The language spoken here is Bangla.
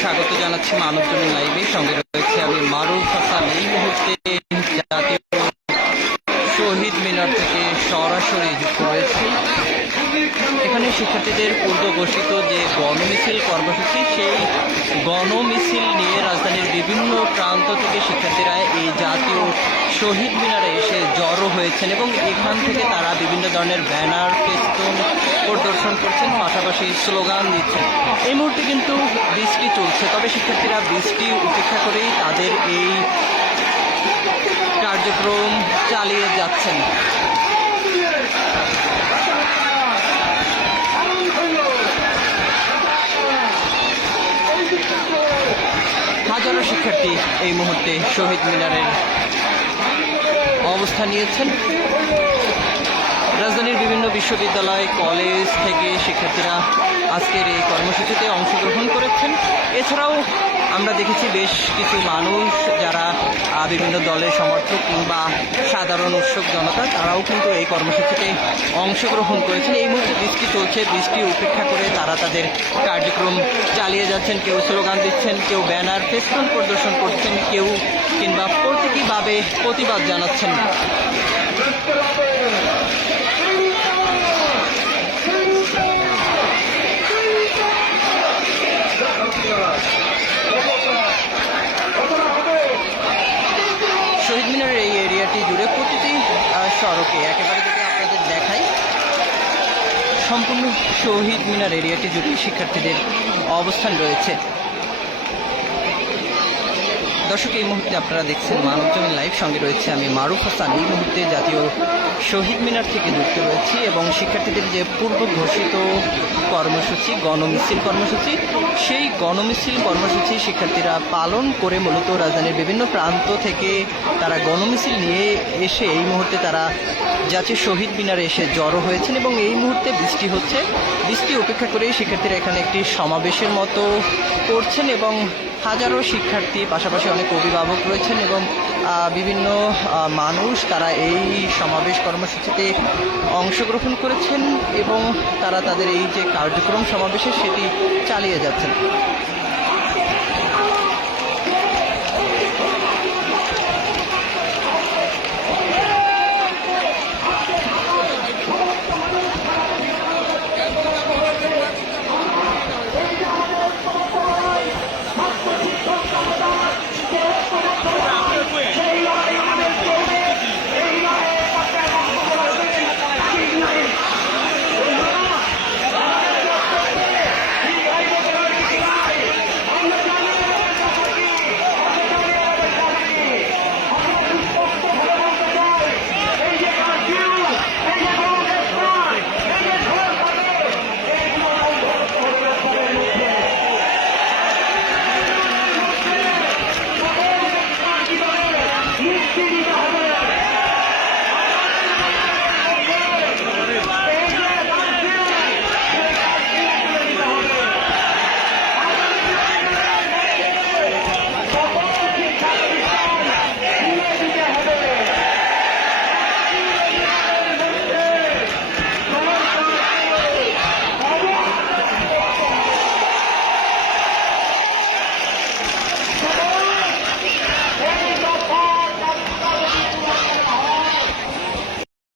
স্বাগত জানাচ্ছি মানবজমিন লাইভে। সঙ্গে রয়েছে আমি মারুফ হাসান। এই মুহূর্তে জাতীয় শহীদ মিনার থেকে সরাসরি যুক্ত রয়েছি। এখানে শিক্ষার্থীদের পূর্ব ঘোষিত যে গণমিছিল কর্মসূচি, সেই গণমিছিল নিয়ে রাজধানীর বিভিন্ন প্রান্ত থেকে শিক্ষার্থীরা এই জাতীয় শহীদ মিনারে এসে জড়ো হয়েছেন এবং এখান থেকে তারা বিভিন্ন ধরনের ব্যানার, ফেস্টুন পরিদর্শন করছেন, পাশাপাশি স্লোগান দিচ্ছেন। এই মুহূর্তে কিন্তু বৃষ্টি চলছে, তবে শিক্ষার্থীরা বৃষ্টি উপেক্ষা করেই তাদের এই কার্যক্রম চালিয়ে যাচ্ছেন। হাজারো শিক্ষার্থী এই মুহূর্তে শহীদ মিনারের অবস্থান নিয়েছেন। রাজধানীর বিভিন্ন বিশ্ববিদ্যালয়, কলেজ থেকে শিক্ষার্থীরা আজকের এই কর্মসূচিতে অংশগ্রহণ করেছেন। এছাড়াও আমরা দেখেছি বেশ কিছু মানুষ যারা বিভিন্ন দলের সমর্থক কিংবা সাধারণ উৎসুক জনতা, তারাও কিন্তু এই কর্মসূচিতে অংশগ্রহণ করেছেন। এই মুহূর্তে বৃষ্টি চলছে, বৃষ্টি উপেক্ষা করে তারা তাদের কার্যক্রম চালিয়ে যাচ্ছেন। কেউ স্লোগান দিচ্ছেন, কেউ ব্যানার, ফেস্টুন প্রদর্শন করছেন, কেউ কিংবা প্রতীকীভাবে প্রতিবাদ জানাচ্ছেন। শহীদ মিনারের এই এরিয়াটি জুড়ে প্রতিটি সড়কে একেবারে যদি আপনাদের দেখাই, সম্পূর্ণ শহীদ মিনার এরিয়াটি জুড়ে শিক্ষার্থীদের অবস্থান রয়েছে। দর্শক, এই মুহূর্তে আপনারা দেখছেন মানবজমিন লাইভ। সঙ্গে রয়েছে আমি মারুফ হাসান। এই মুহূর্তে জাতীয় শহীদ মিনার থেকে যুক্ত রয়েছি এবং শিক্ষার্থীদের যে পূর্ব ঘোষিত কর্মসূচি, গণমিছিল কর্মসূচি, সেই গণমিছিল কর্মসূচি শিক্ষার্থীরা পালন করে মূলত রাজধানীর বিভিন্ন প্রান্ত থেকে তারা গণমিছিল নিয়ে এসে এই মুহূর্তে তারা জাতীয় শহীদ মিনারে এসে জড়ো হয়েছেন এবং এই মুহূর্তে বৃষ্টি হচ্ছে। বৃষ্টি উপেক্ষা করেই শিক্ষার্থীরা এখানে একটি সমাবেশের মতো করছেন এবং হাজারো শিক্ষার্থী, পাশাপাশি অনেক অভিভাবক রয়েছেন এবং বিভিন্ন মানুষ তারা এই সমাবেশ কর্মসূচিতে অংশগ্রহণ করেছেন এবং তারা তাদের এই যে কার্যক্রম সমাবেশের সেটি চালিয়ে যাচ্ছেন।